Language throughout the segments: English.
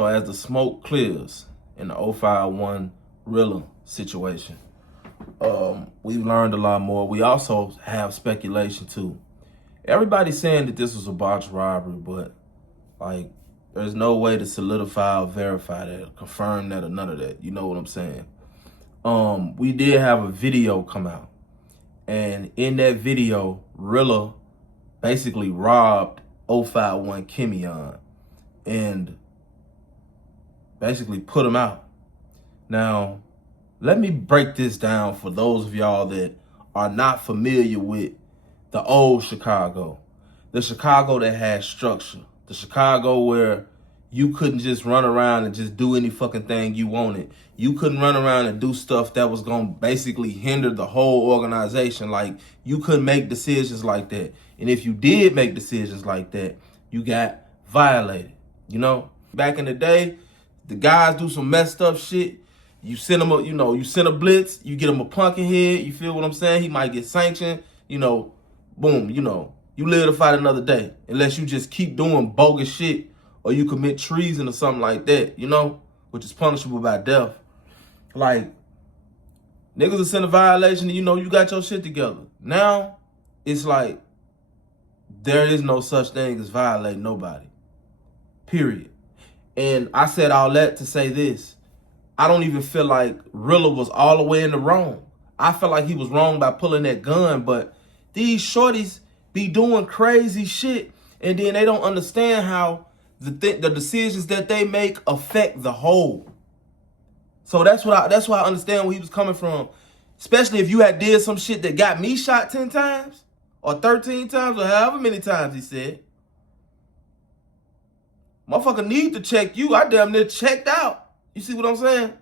So as the smoke clears in the 051 Rilla situation, we've learned a lot more. We also have speculation too. Everybody's saying that this was a botched robbery, but like there's no way to solidify or verify that, or confirm that, or none of that. You know what I'm saying? We did have a video come out, and in that video, Rilla basically robbed 051 Kimon and basically put him out. Now, let me break this down for those of y'all that are not familiar with the old Chicago. The Chicago that had structure. The Chicago where you couldn't just run around and just do any fucking thing you wanted. You couldn't run around and do stuff that was going to basically hinder the whole organization. Like, you couldn't make decisions like that. And if you did make decisions like that, you got violated. You know, back in the day, the guys do some messed up shit. You send them you send a blitz, you get him a pumpkin head. You feel what I'm saying? He might get sanctioned, boom, you live to fight another day. Unless you just keep doing bogus shit or you commit treason or something like that, which is punishable by death. Like, niggas will send a violation and you got your shit together. Now, it's like, there is no such thing as violating nobody. Period. And I said all that to say this. I don't even feel like Rilla was all the way in the wrong. I feel like he was wrong by pulling that gun, but these shorties be doing crazy shit, and then they don't understand how the decisions that they make affect the whole. So that's why I understand where he was coming from. Especially if you had did some shit that got me shot 10 times or 13 times or however many times he said. Motherfucker need to check you. I damn near checked out. You see what I'm saying?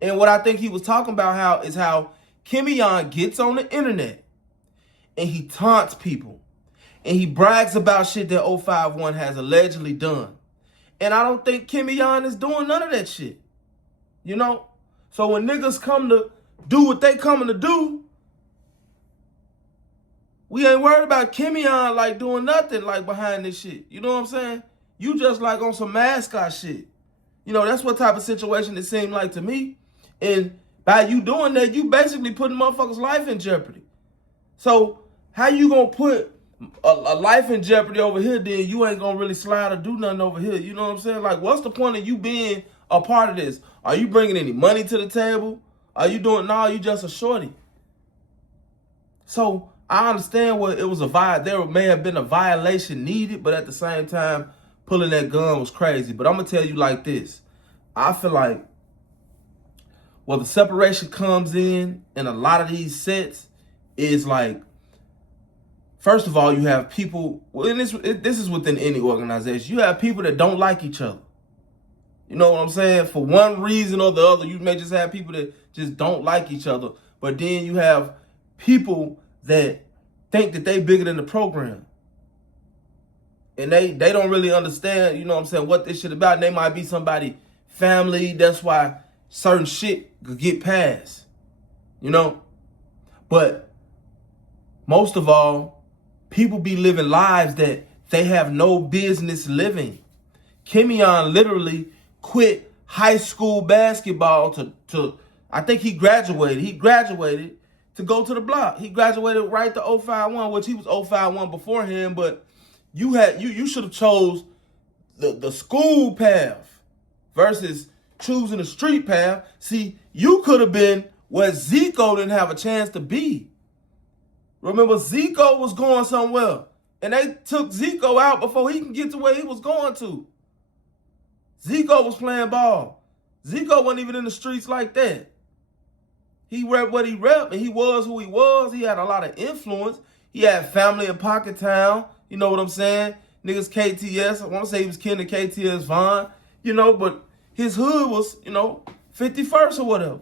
And what I think he was talking about how Kimon gets on the internet and he taunts people and he brags about shit that 051 has allegedly done. And I don't think Kimon is doing none of that shit. So when niggas come to do what they coming to do, we ain't worried about Kimon like doing nothing like behind this shit. You know what I'm saying? You just like on some mascot shit. That's what type of situation it seemed like to me. And by you doing that, you basically putting motherfuckers' life in jeopardy. So how you gonna put a life in jeopardy over here, then you ain't gonna really slide or do nothing over here? You know what I'm saying? Like, what's the point of you being a part of this? Are you bringing any money to the table? Are you doing, no, you just a shorty. So I understand what it was there may have been a violation needed, but at the same time, pulling that gun was crazy. But I'm going to tell you like this. I feel like where the separation comes in a lot of these sets is like, first of all, you have people, and this is within any organization, you have people that don't like each other. You know what I'm saying? For one reason or the other, you may just have people that just don't like each other. But then you have people that think that they bigger than the program. And they don't really understand, what this shit about. And they might be somebody family. That's why certain shit could get passed. But most of all, people be living lives that they have no business living. Kimon literally quit high school basketball to I think he graduated. He graduated to go to the block. He graduated right to 051, which he was 051 beforehand, but you should have chose the school path versus choosing the street path. See, you could have been where Zico didn't have a chance to be. Remember, Zico was going somewhere, and they took Zico out before he can get to where he was going to. Zico was playing ball. Zico wasn't even in the streets like that. He repped what he repped, and he was who he was. He had a lot of influence. He had family in Pocket Town. You know what I'm saying? Niggas KTS. I want to say he was kin to KTS Vaughn. But his hood was, 51st or whatever.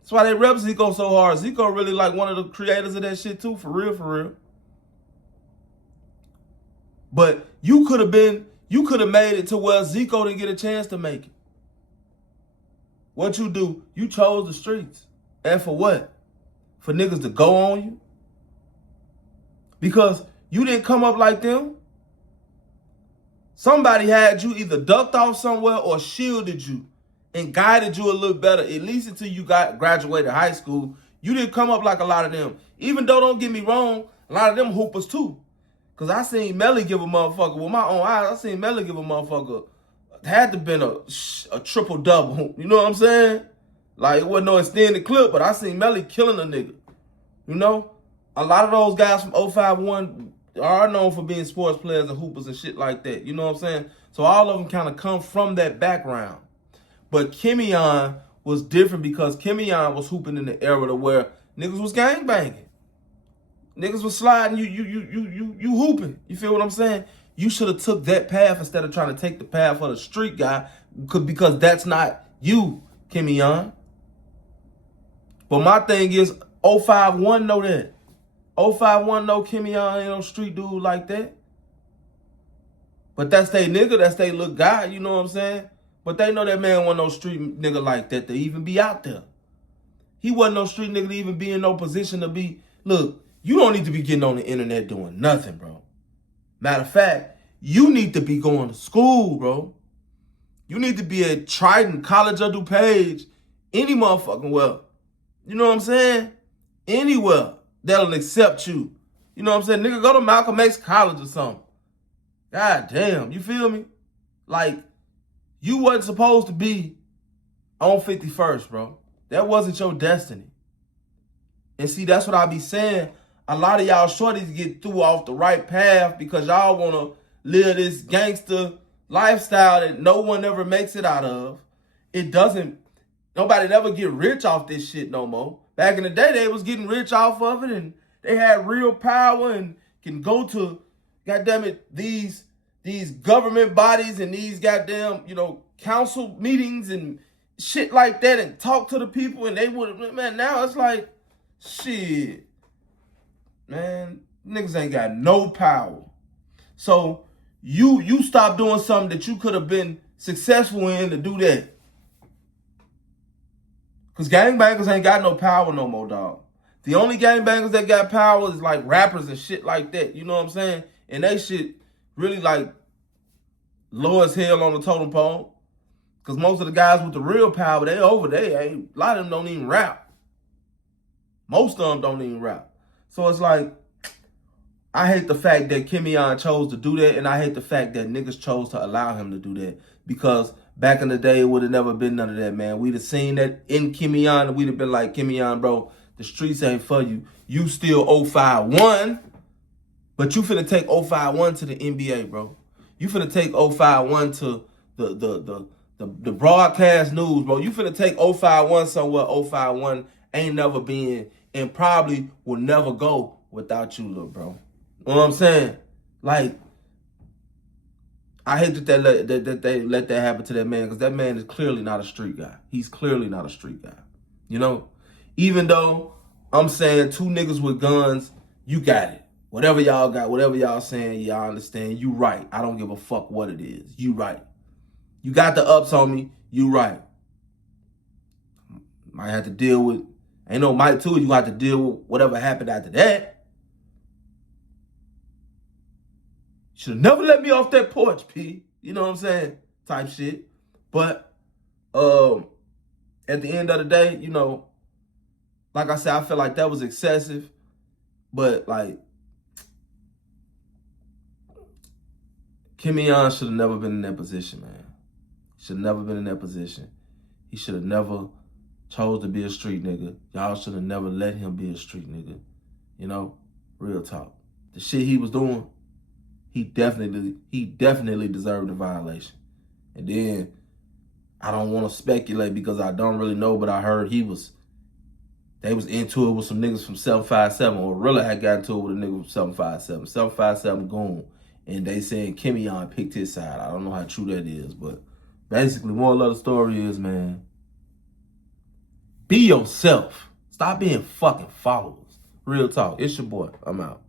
That's why they rep Zico so hard. Zico really like one of the creators of that shit too, for real, for real. But you could have made it to where Zico didn't get a chance to make it. What you do, you chose the streets. And for what? For niggas to go on you? Because you didn't come up like them. Somebody had you either ducked off somewhere or shielded you and guided you a little better, at least until you graduated high school. You didn't come up like a lot of them. Even though, don't get me wrong, a lot of them hoopers too. Because I seen Melly give a motherfucker, with my own eyes, I seen Melly give a motherfucker, had to been a triple-double. You know what I'm saying? Like, it wasn't no extended clip, but I seen Melly killing a nigga. You know? A lot of those guys from 051 are known for being sports players and hoopers and shit like that. You know what I'm saying? So all of them kind of come from that background. But Kimon was different because Kimon was hooping in the era to where niggas was gangbanging. Niggas was sliding, you hooping. You feel what I'm saying? You should have took that path instead of trying to take the path of the street guy because that's not you, Kimon. But my thing is, 051 know that. 051 know Kimon ain't no street dude like that. But that's they nigga, that's they little guy, you know what I'm saying? But they know that man wasn't no street nigga like that to even be out there. He wasn't no street nigga to even be in no position to be, look, you don't need to be getting on the internet doing nothing, bro. Matter of fact, you need to be going to school, bro. You need to be at Triton, College of DuPage, any motherfucking well. You know what I'm saying? Anywhere that'll accept you. You know what I'm saying? Nigga, go to Malcolm X College or something. God damn, you feel me? Like, you wasn't supposed to be on 51st, bro. That wasn't your destiny. And see, that's what I be saying. A lot of y'all shorties get through off the right path because y'all want to live this gangster lifestyle that no one ever makes it out of. It doesn't, nobody ever get rich off this shit no more. Back in the day, they was getting rich off of it and they had real power and can go to, goddamn it, these government bodies and these goddamn, council meetings and shit like that and talk to the people and they would, man, now it's like, shit. Man, niggas ain't got no power. So you stop doing something that you could have been successful in to do that. Because gangbangers ain't got no power no more, dog. The only gangbangers that got power is like rappers and shit like that. You know what I'm saying? And they shit really like low as hell on the totem pole. Because most of the guys with the real power, they over there. A lot of them don't even rap. Most of them don't even rap. So it's like, I hate the fact that Kimon chose to do that, and I hate the fact that niggas chose to allow him to do that. Because back in the day, it would have never been none of that, man. We'd have seen that in Kimon, and we'd have been like, Kimon, bro, the streets ain't for you. You still 051, but you finna take 051 to the NBA, bro. You finna take 051 to the broadcast news, bro. You finna take 051 somewhere 051 ain't never been and probably will never go without you, little bro. You know what I'm saying? Like, I hate that they let that happen to that man because that man is clearly not a street guy. He's clearly not a street guy. You know? Even though I'm saying two niggas with guns, you got it. Whatever y'all got, whatever y'all saying, y'all understand. You right. I don't give a fuck what it is. You right. You got the ups on me. You right. Might have to deal with, ain't no might too. You got to deal with whatever happened after that. Should have never let me off that porch, P. You know what I'm saying? Type shit. But at the end of the day, like I said, I feel like that was excessive. But like, Kimon should have never been in that position, man. Should have never been in that position. He should have never chose to be a street nigga. Y'all should have never let him be a street nigga. Real talk. The shit he was doing, he definitely deserved a violation. And then I don't want to speculate because I don't really know, but I heard they was into it with some niggas from 757, or Rilla had got into it with a nigga from 757. 757 goon. And they saying Kimon picked his side. I don't know how true that is, but basically, moral of the story is, man, be yourself. Stop being fucking followers. Real talk. It's your boy. I'm out.